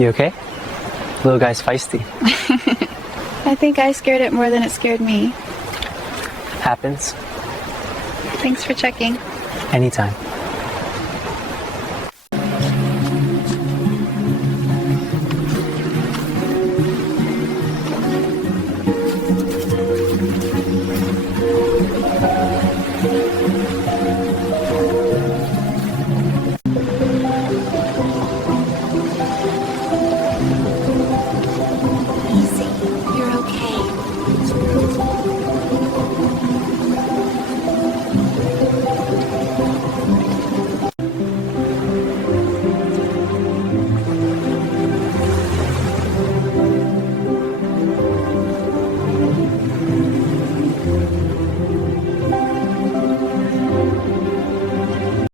You okay? Little guy's feisty. I think I scared it more than it scared me. Happens. Thanks for checking. Anytime.